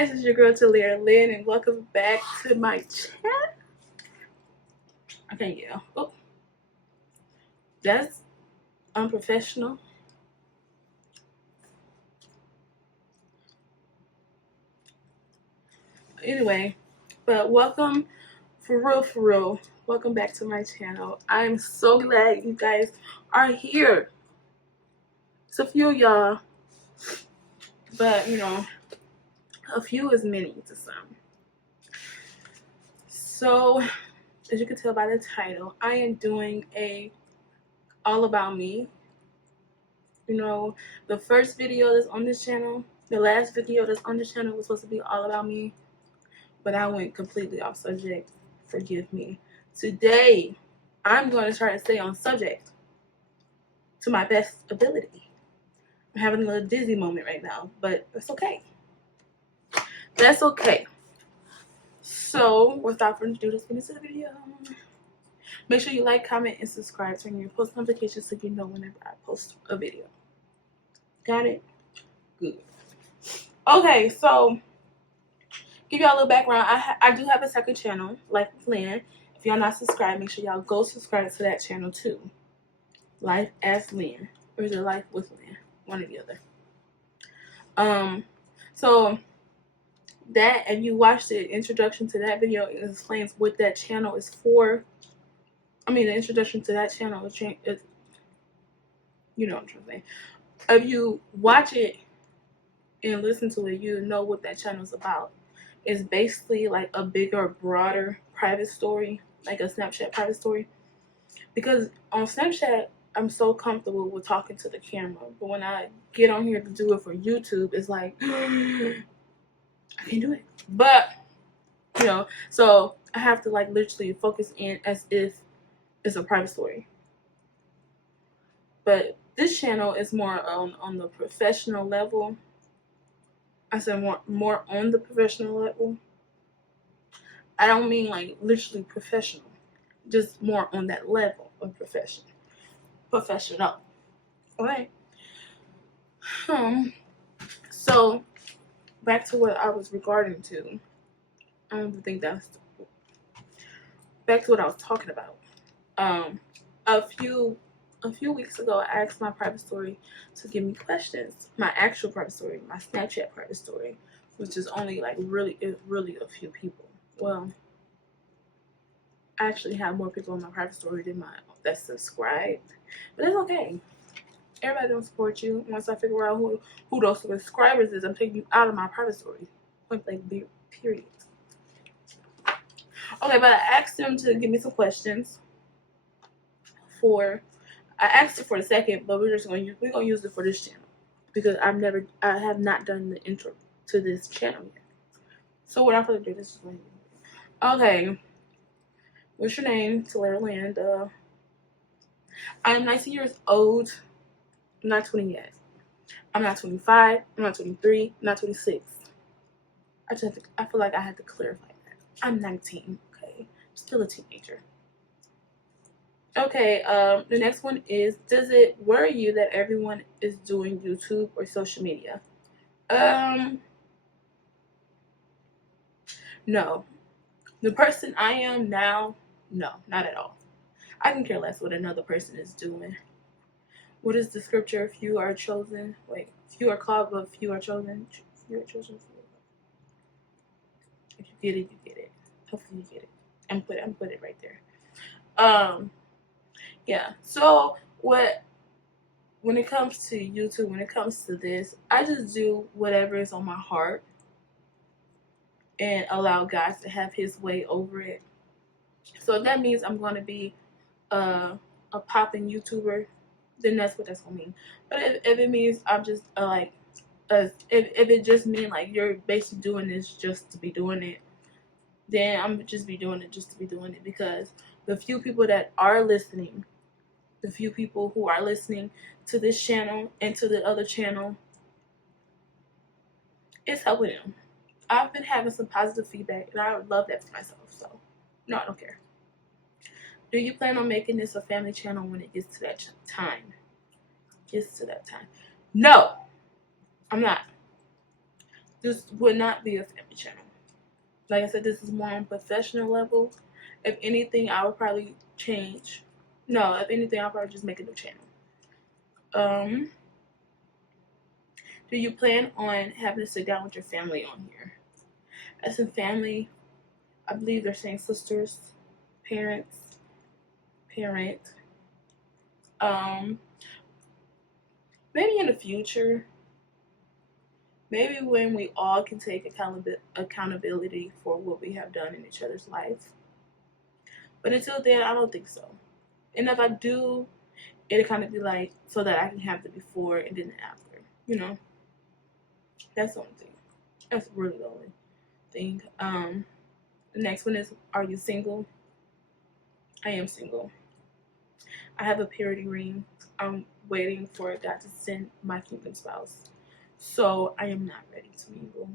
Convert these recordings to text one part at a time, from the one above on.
guys, it's your girl Talia Lynn, and welcome back to my channel. Okay, yeah. Oh, that's unprofessional. Anyway, but welcome for real. Welcome back to my channel. I'm so glad you guys are here. It's a few of y'all, but you know, a few is many to some. So, as you can tell by the title, I am doing a all about me. You know, the first video that's on this channel, the last video that's on this channel was supposed to be all about me, but I went completely off subject. Forgive me. Today, I'm going to try to stay on subject to my best ability. I'm having a little dizzy moment right now, but that's okay. That's okay. So, without further ado, let's get into the video. Make sure you like, comment, and subscribe. Turn on your post notifications so you know whenever I post a video. Got it? Good. Okay, so give y'all a little background. I do have a second channel, Life with Lynn. If y'all not subscribed, make sure y'all go subscribe to that channel too. Life as Lynn, or is it Life with Lynn? One or the other. So that, if you watch the introduction to that video, it explains what that channel is for. I mean, the introduction to that channel is, you know what I'm trying to say. If you watch it and listen to it, you know what that channel is about. It's basically like a bigger, broader private story, like a Snapchat private story. Because on Snapchat, I'm so comfortable with talking to the camera, but when I get on here to do it for YouTube, it's like I can't do it. But you know, so I have to like literally focus in as if it's a private story. But this channel is more on the professional level. I said more on the professional level. I don't mean like literally professional, just more on that level of professional. Alright. So back to what I was regarding to. I don't think that's back to what I was talking about. A few weeks ago, I asked my private story to give me questions. My actual private story, my Snapchat private story, which is only like really a few people. Well, I actually have more people on my private story than mine that's subscribed, but it's okay. Everybody don't support you. Once I figure out who those subscribers is, I'm taking you out of my private story. Point blank, period. Okay, but I asked them to give me some questions. I asked it for the second, but we're gonna use it for this channel because I have not done the intro to this channel yet. So what I'm gonna do, this is okay. What's your name? Talia Lynn. I'm 19 years old. I'm not 20 yet. I'm not 25. I'm not 23. I'm not 26. I feel like I had to clarify that. I'm 19. Okay, I'm still a teenager. Okay, the next one is, does it worry you that everyone is doing YouTube or social media? No. The person I am now, no, not at all. I can care less what another person is doing. What is the scripture? If you are chosen, few are called, but few are chosen. Few are chosen. If you get it, you get it. Hopefully you get it. I'm put it right there. Yeah. So when it comes to YouTube, when it comes to this, I just do whatever is on my heart and allow God to have His way over it. So if that means I'm going to be a popping YouTuber, then that's what that's going to mean. But if it means I'm just if it just means like you're basically doing this just to be doing it, then I'm just be doing it just to be doing it, because the few people that are listening, the few people who are listening to this channel and to the other channel, it's helping them. I've been having some positive feedback, and I would love that for myself. So, no, I don't care. Do you plan on making this a family channel when it gets to that time? No, I'm not. this would not be a family channel. Like I said, this is more on professional level. If anything, I would probably change. No, if anything, I'll probably just make a new channel. Do you plan on having to sit down with your family on here? As in family, I believe they're saying sisters, parents, parent. Maybe in the future, maybe when we all can take accountability for what we have done in each other's life. But until then, I don't think so. And if I do, it'll kind of be like so that I can have the before and then the after. You know, that's the only thing. That's really the only thing. The next one is, are you single? I am single. I have a purity ring. I'm waiting for God to send my kingdom spouse. So I am not ready to mingle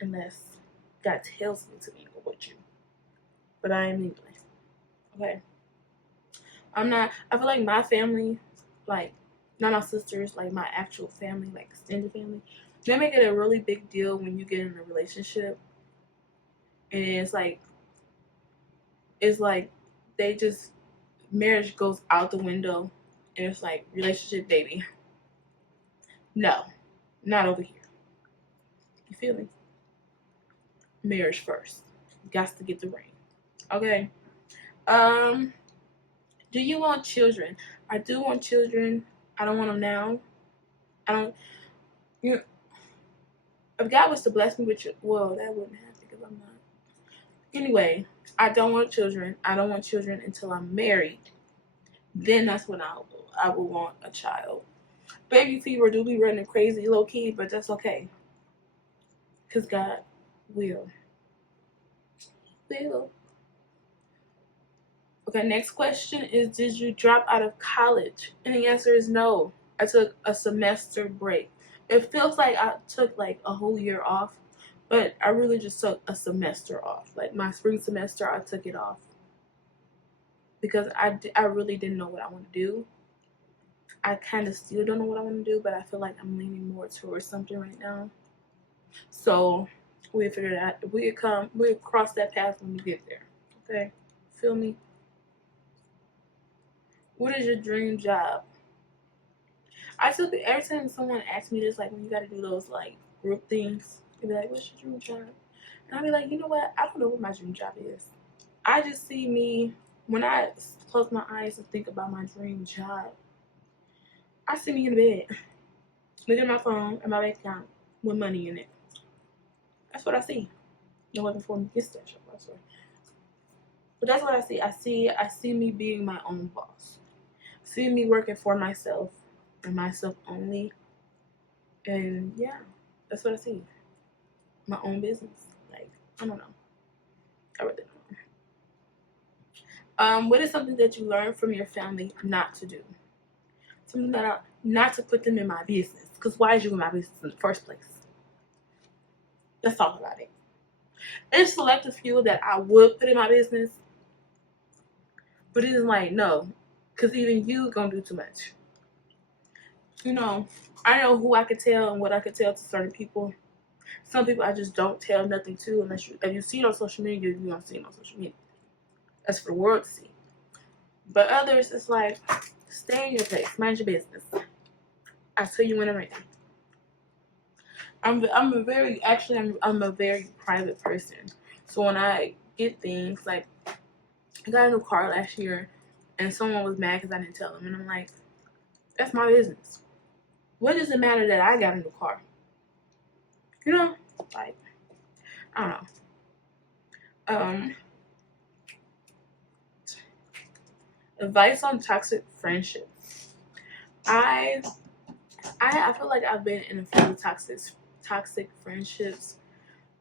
unless God tells me to mingle with you. But I am mingling. Okay. I feel like my family, like not my sisters, like my actual family, like extended family, they make it a really big deal when you get in a relationship. And it's like they just, marriage goes out the window and it's like relationship baby. No, not over here. You feel me? Marriage first. Got to get the ring. Okay. Do you want children? I do want children. I don't want them now. I don't. You know, if God was to bless me with well, that wouldn't happen because I'm not. Anyway, I don't want children. I don't want children until I'm married. Then that's when I will want a child. Baby fever do be running crazy low key, but that's okay. Because God will. Will. Okay, next question is, did you drop out of college? And the answer is no. I took a semester break. It feels like I took like a whole year off, but I really just took a semester off. Like my spring semester, I took it off because I really didn't know what I want to do. I kind of still don't know what I want to do, but I feel like I'm leaning more towards something right now. So we'll figure it out. We'll cross that path when we get there. Okay, feel me? What is your dream job? I took it every time someone asks me this, like when you got to do those like group things, they be like, "What's your dream job?" And I'll be like, you know what? I don't know what my dream job is. I just see me when I close my eyes and think about my dream job. I see me in the bed, looking at my phone and my bank account with money in it. That's what I see. No weapon for me gets that shit. But that's what I see. I see me being my own boss. See me working for myself and myself only. And yeah, that's what I see. My own business. Like, I don't know. I really don't know. What is something that you learned from your family not to do? Something that not to put them in my business. Because why is you in my business in the first place? Let's talk about it. There's select few that I would put in my business, but it's like no, because even you gonna do too much. You know, I know who I could tell and what I could tell to certain people. Some people I just don't tell nothing to unless if you see it on social media, you don't see it on social media. That's for the world to see. But others, it's like, stay in your place, mind your business. I tell you when I'm ready. I'm a very private person. So when I get things like, I got a new car last year, and someone was mad because I didn't tell them, and I'm like, that's my business. What does it matter that I got a new car? You know, like, I don't know. Advice on toxic friendship. I feel like I've been in a few toxic friendships.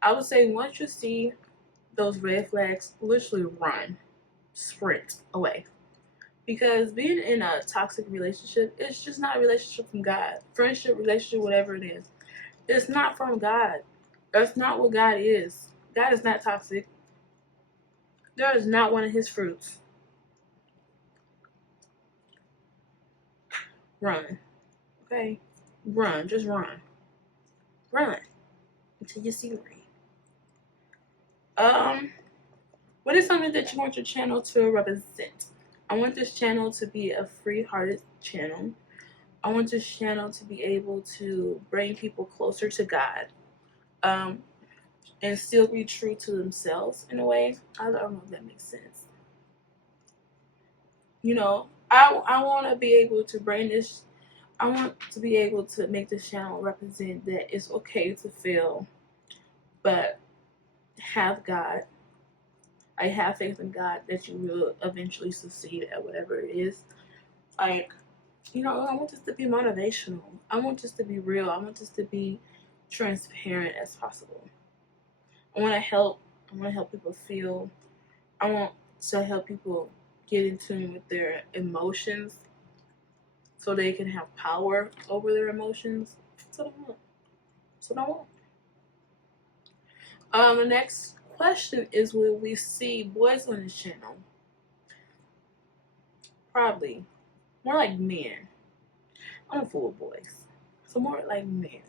I would say once you see those red flags, literally run, sprint away. Because being in a toxic relationship, it's just not a relationship from God. Friendship, relationship, whatever it is, it's not from God. That's not what God is. God is not toxic. That is not one of his fruits. Run. Okay? Run. Just run. Run. into your scenery. What is something that you want your channel to represent? I want this channel to be a free-hearted channel. I want this channel to be able to bring people closer to God, and still be true to themselves in a way. I don't know if that makes sense. You know, I want to be able to bring this. I want to be able to make this channel represent that it's okay to fail, but have God. I have faith in God that you will eventually succeed at whatever it is. Like, you know, I want this to be motivational. I want this to be real. I want this to be transparent as possible. I want to help. I want to help people feel. I want to help people get in tune with their emotions so they can have power over their emotions. That's what I want. That's what I want. The next question is, will we see boys on this channel? Probably. More like men. I'm a fool of boys. So more like men.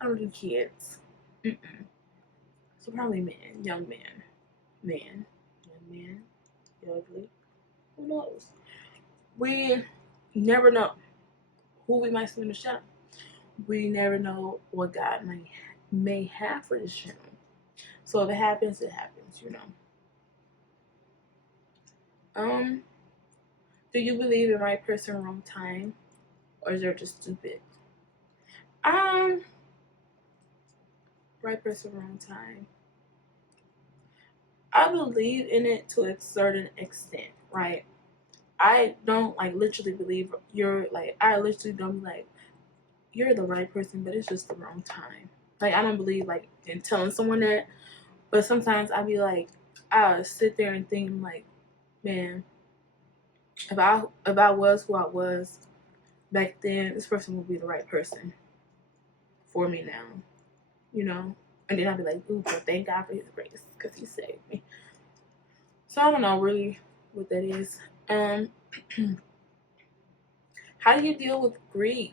I don't do kids. So probably men. Young men. Men. Young men. Ugly. Who knows? We never know who we might see on the channel. We never know what God may have for this channel. So if it happens, it happens, you know. Do you believe in right person, wrong time? Or is there just stupid? Right person, wrong time. I believe in it to a certain extent, right? I don't like literally believe you're like, I literally don't be like, you're the right person, but it's just the wrong time. Like, I don't believe like in telling someone that, but sometimes I be like, I sit there and think like, man, if I was who I was back then, this person would be the right person for me now, you know. And then I'd be like, ooh, but thank God for His grace because He saved me. So I don't know really what that is. How do you deal with grief?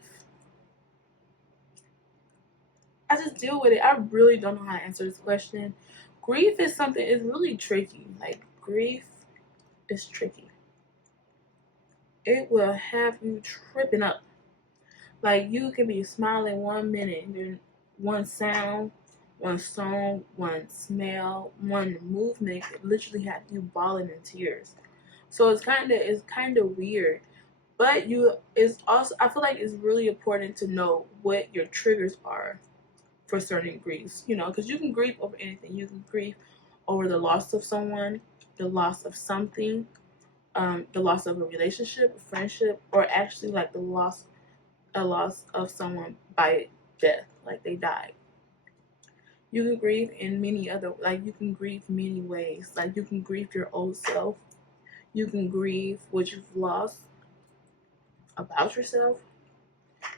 I just deal with it. I really don't know how to answer this question. Grief is something, it's really tricky. Like, grief is tricky. It will have you tripping up. Like, you can be smiling 1 minute, and then one sound, one song, one smell, one movement could literally have you bawling in tears. So it's kind of weird. But it's also, I feel like it's really important to know what your triggers are for certain griefs, you know, because you can grieve over anything. You can grieve over the loss of someone, the loss of something, the loss of a relationship, a friendship, or actually like a loss of someone by death, like they died. You can grieve in many other, like you can grieve many ways. Like you can grieve your old self. You can grieve what you've lost about yourself.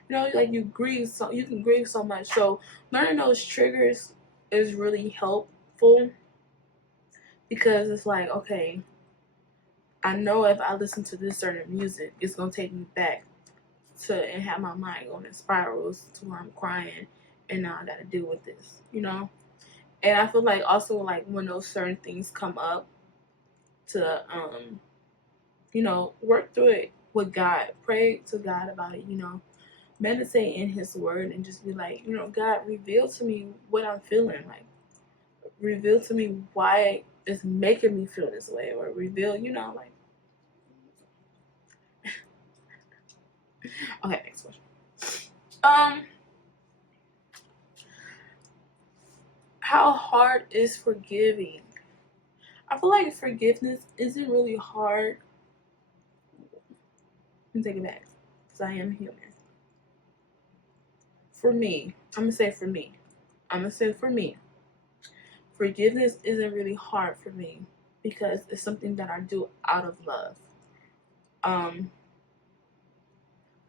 You know, like you can grieve so much. So learning those triggers is really helpful because it's like, okay, I know if I listen to this certain music, it's gonna take me back to and have my mind going in spirals to where I'm crying, and now I gotta deal with this, you know. And I feel like also like when those certain things come up, to you know, work through it with God, pray to God about it, you know. Meditate in His word and just be like, you know, God, reveal to me what I'm feeling. Like, reveal to me why it's making me feel this way, or reveal, you know, like. Okay, next question. How hard is forgiving? I feel like forgiveness isn't really hard. Let me take it back, because I am human. For me, I'm gonna say for me, forgiveness isn't really hard for me because it's something that I do out of love.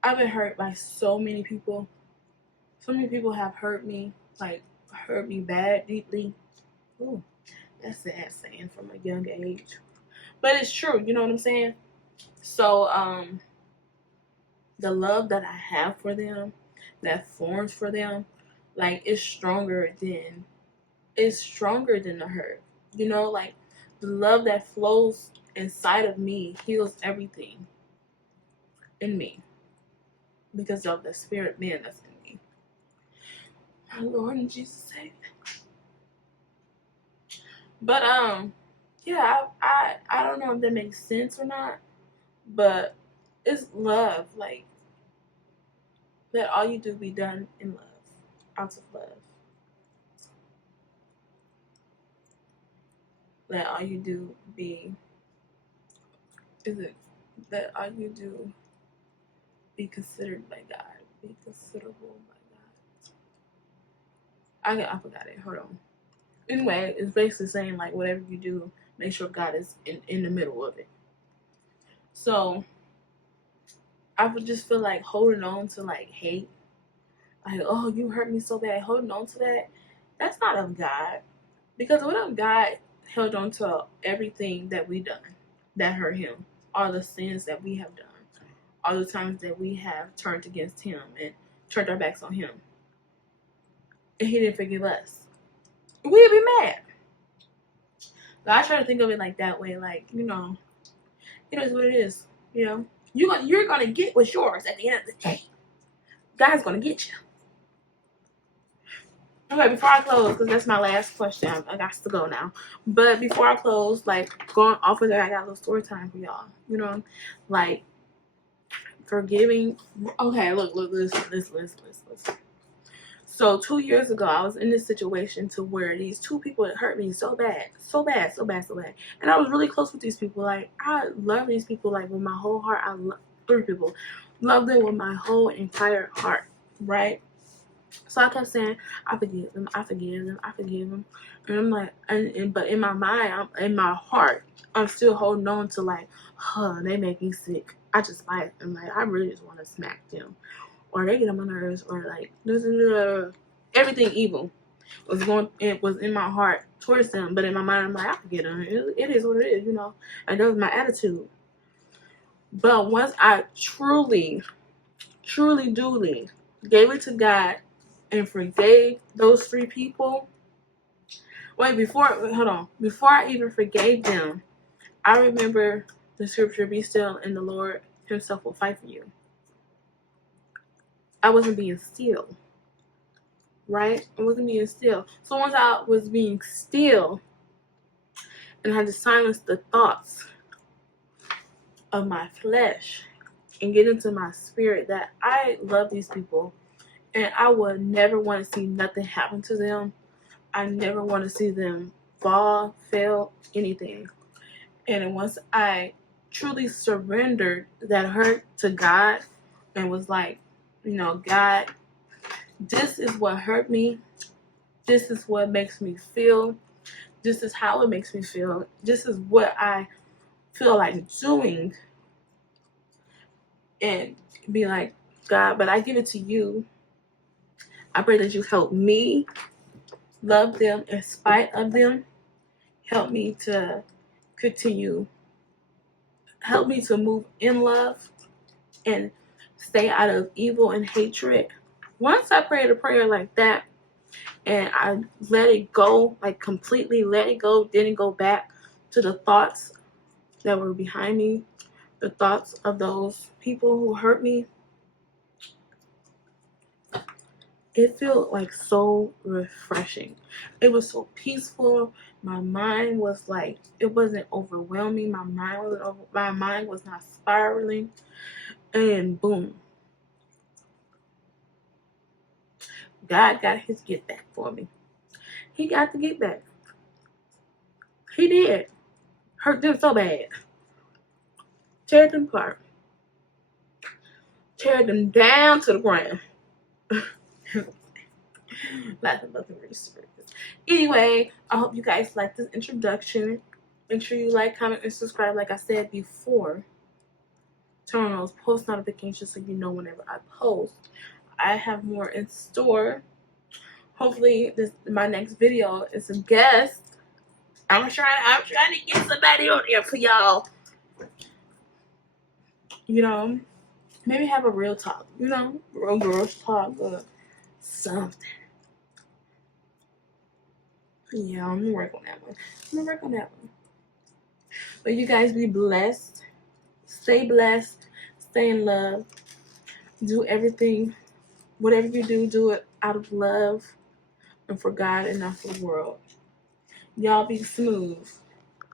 I've been hurt by so many people. So many people have hurt me, like hurt me bad, deeply. Ooh, that's sad saying from a young age, but it's true. You know what I'm saying? So, the love that I have for them, that forms for them, like it's stronger than the hurt. You know, like the love that flows inside of me heals everything in me because of the spirit man that's in me. My Lord and Jesus save me. But yeah, I don't know if that makes sense or not, but it's love. Like, let all you do be done in love, out of love. Let all you do be, let all you do be considered by God, be considerable by God. I forgot it. Hold on. Anyway, it's basically saying like whatever you do, make sure God is in the middle of it. So I would just feel like holding on to like hate, like, oh, you hurt me so bad, holding on to that, that's not of God. Because what if God held on to everything that we done that hurt him, all the sins that we have done, all the times that we have turned against him and turned our backs on him, and he didn't forgive us, we'd be mad. So I try to think of it like that way, like, you know, it is what it is. You know, you're gonna get what's yours at the end of the day. God's gonna get you. Okay, before I close, because that's my last question, I got to go now. But before I close, like going off of that, I got a little story time for y'all. You know, like forgiving. Okay, look, listen. So 2 years ago, I was in this situation to where these two people had hurt me so bad, and I was really close with these people. Like I love these people, like with my whole heart. I love 3 people, love them with my whole entire heart, right? So I kept saying, I forgive them, and I'm like, but in my mind, in my heart, I'm still holding on to like, they make me sick. I just like, I'm like, I really just want to smack them, or they get on my nerves, or like, everything evil was in my heart towards them, but in my mind, I'm like, I forget them. It is what it is, you know. And that was my attitude. But once I truly, duly gave it to God and forgave those 3 people. Hold on. Before I even forgave them, I remember the scripture, be still and the Lord himself will fight for you. I wasn't being still. Right? I wasn't being still. So once I was being still and had to silence the thoughts of my flesh and get into my spirit that I love these people and I would never want to see nothing happen to them. I never want to see them fall, fail, anything. And once I truly surrendered that hurt to God and was like, you know, God, this is what hurt me. This is what makes me feel. This is how it makes me feel. This is what I feel like doing. And be like, God, but I give it to you. I pray that you help me love them in spite of them. Help me to continue. Help me to move in love and stay out of evil and hatred. Once I prayed a prayer like that and I let it go, like completely let it go, didn't go back to the thoughts that were behind me, the thoughts of those people who hurt me, it felt like so refreshing. It was so peaceful. My mind was like, it wasn't overwhelming. My mind was not spiraling. And boom, God got his get back for me. He got the get back. He did. Hurt them so bad. Tear them apart. Tear them down to the ground. Nothing but the research. Anyway, I hope you guys like this introduction. Make sure you like, comment, and subscribe like I said before. Turn on those post notifications so you know whenever I post. I have more in store. Hopefully my next video is a guest. I'm trying to get somebody on here for y'all. You know, maybe have a real talk. You know, real girls talk or something. Yeah, I'm gonna work on that one. I'm gonna work on that one. But you guys be blessed. Stay blessed. Stay in love. Do everything. Whatever you do it out of love and for God and not for the world. Y'all be smooth.